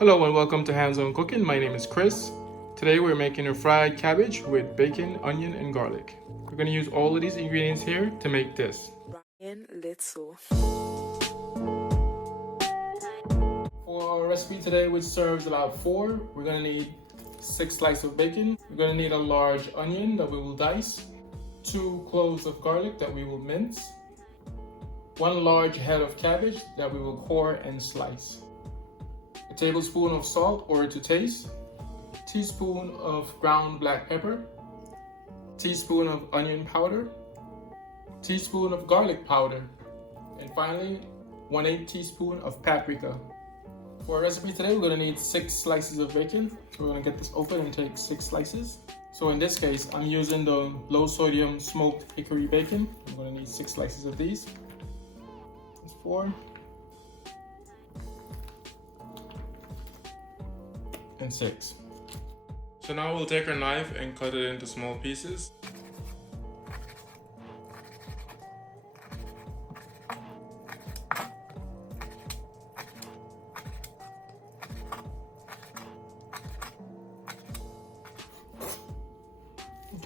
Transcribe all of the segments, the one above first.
Hello and welcome to Handsoncooking. My name is Chris. Today we're making a fried cabbage with bacon, onion, and garlic. We're going to use all of these ingredients here to make this. Little. For our recipe today, which serves about 4, we're going to need 6 slices of bacon. We're going to need a large onion that we will dice, 2 cloves of garlic that we will mince, 1 large head of cabbage that we will core and slice, a tablespoon of salt or to taste, teaspoon of ground black pepper, teaspoon of onion powder, teaspoon of garlic powder, and finally 1/8 teaspoon of paprika. For our recipe today, we're going to need 6 slices of bacon. So we're going to get this open and take 6 slices. So in this case, I'm using the low sodium smoked hickory bacon. I'm going to need 6 slices of these. That's 4. And 6. So now we'll take our knife and cut it into small pieces.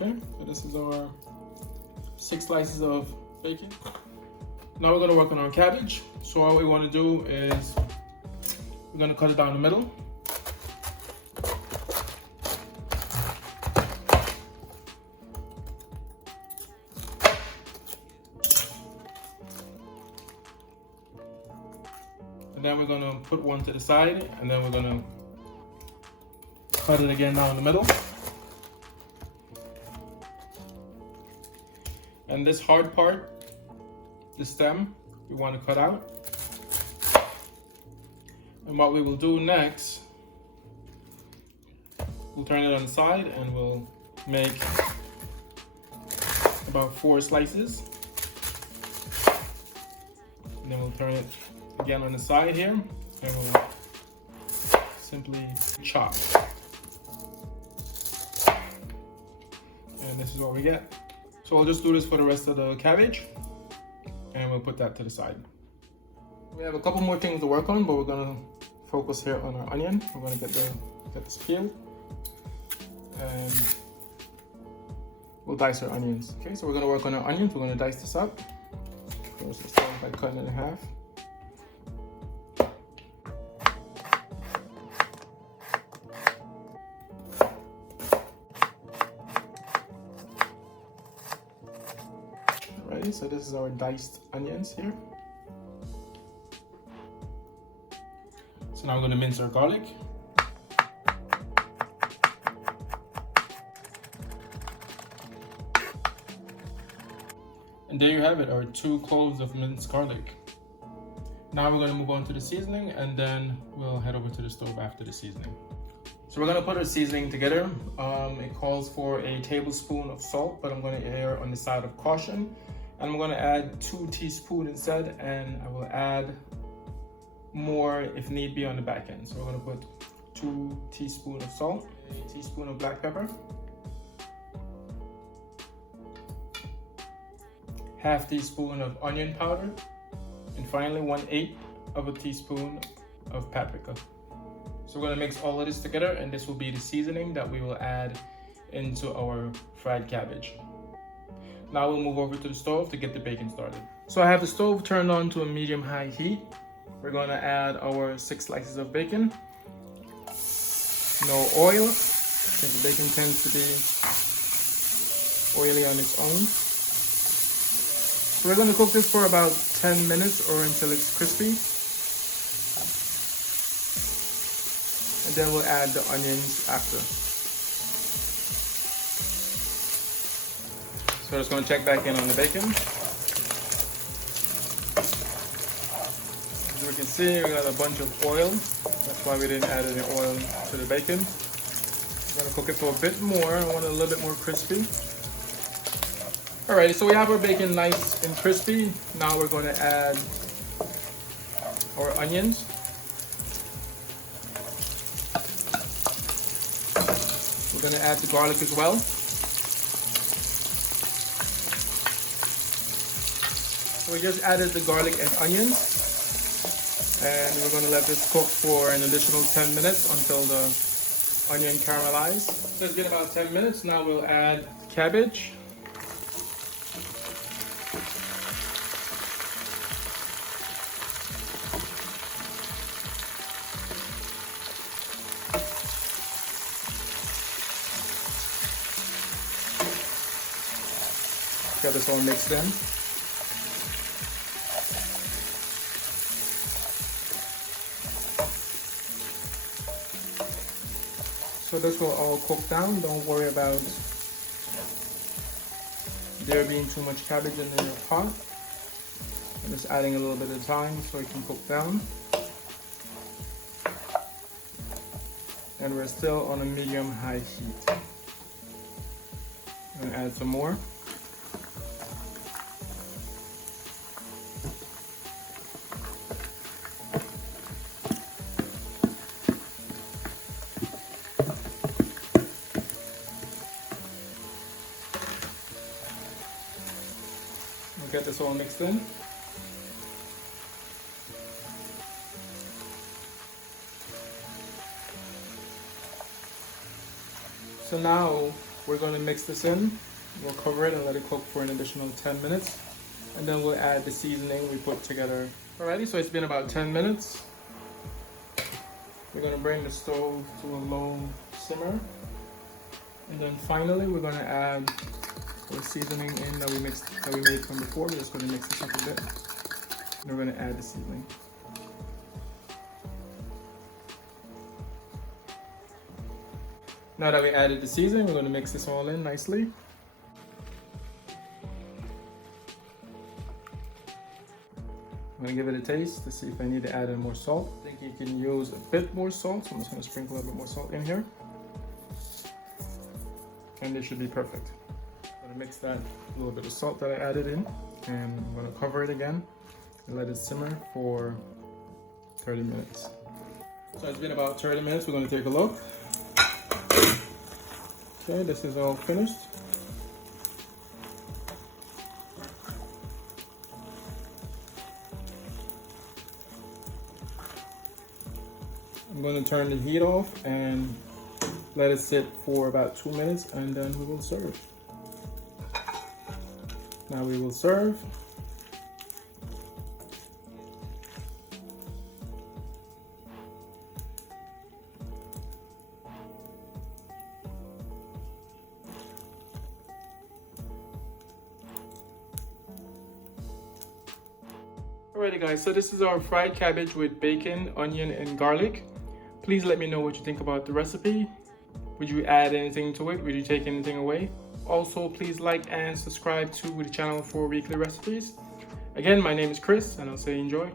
Okay, so this is our 6 slices of bacon. Now we're going to work on our cabbage. So all we want to do is we're going to cut it down the middle. And then we're going to put one to the side, and then we're going to cut it again down the middle. And this hard part, the stem, we want to cut out. And what we will do next, we'll turn it on the side and we'll make about 4 slices. And then we'll turn it again on the side here, and we'll simply chop. And this is what we get. So I'll just do this for the rest of the cabbage, and we'll put that to the side. We have a couple more things to work on, but we're gonna focus here on our onion. We're gonna get this peeled, and we'll dice our onions. Okay, so we're gonna work on our onions. We're gonna dice this up. First, let's start by cutting it in half. Alrighty, so this is our diced onions here. So now we're going to mince our garlic. And there you have it, our 2 cloves of minced garlic. Now we're going to move on to the seasoning, and then we'll head over to the stove after the seasoning. So we're going to put our seasoning together. It calls for a tablespoon of salt, but I'm going to err on the side of caution. And I'm going to add 2 teaspoons instead, and I will add more if need be on the back end. So we're going to put 2 teaspoons of salt, a teaspoon of black pepper, half teaspoon of onion powder, and finally 1/8 of a teaspoon of paprika. So we're going to mix all of this together, and this will be the seasoning that we will add into our fried cabbage. Now we'll move over to the stove to get the bacon started. So I have the stove turned on to a medium-high heat. We're going to add our 6 slices of bacon. No oil, because the bacon tends to be oily on its own. So we're going to cook this for about 10 minutes or until it's crispy. And then we'll add the onions after. So I'm just going to check back in on the bacon. As we can see, we got a bunch of oil. That's why we didn't add any oil to the bacon. I'm going to cook it for a bit more. I want it a little bit more crispy. Alright, so we have our bacon nice and crispy. Now we're going to add our onions. We're going to add the garlic as well. So we just added the garlic and onions. And we're going to let this cook for an additional 10 minutes until the onion caramelizes. So it's been about 10 minutes. Now we'll add cabbage. Get this all mixed in. So this will all cook down. Don't worry about there being too much cabbage in your pot. I'm just adding a little bit of time so it can cook down. And we're still on a medium-high heat. I'm gonna add some more. We'll get this all mixed in. So now we're going to mix this in. We'll cover it and let it cook for an additional 10 minutes. And then we'll add the seasoning we put together. Alrighty, so it's been about 10 minutes. We're going to bring the stove to a low simmer. And then finally we're going to add the seasoning in that we made from before. We're just going to mix this up a bit. And we're going to add the seasoning. Now that we added the seasoning, we're going to mix this all in nicely. I'm going to give it a taste to see if I need to add in more salt. I think you can use a bit more salt, so I'm just going to sprinkle a bit more salt in here. And this should be perfect. I'm going to mix that little bit of salt that I added in, and I'm going to cover it again and let it simmer for 30 minutes. So it's been about 30 minutes. We're going to take a look. Okay, this is all finished. I'm going to turn the heat off and let it sit for about 2 minutes, and then we will serve. Now we will serve. Alrighty guys, so this is our fried cabbage with bacon, onion, and garlic. Please let me know what you think about the recipe. Would you add anything to it? Would you take anything away? Also, please like and subscribe to the channel for weekly recipes. Again, my name is Chris, and I'll say enjoy.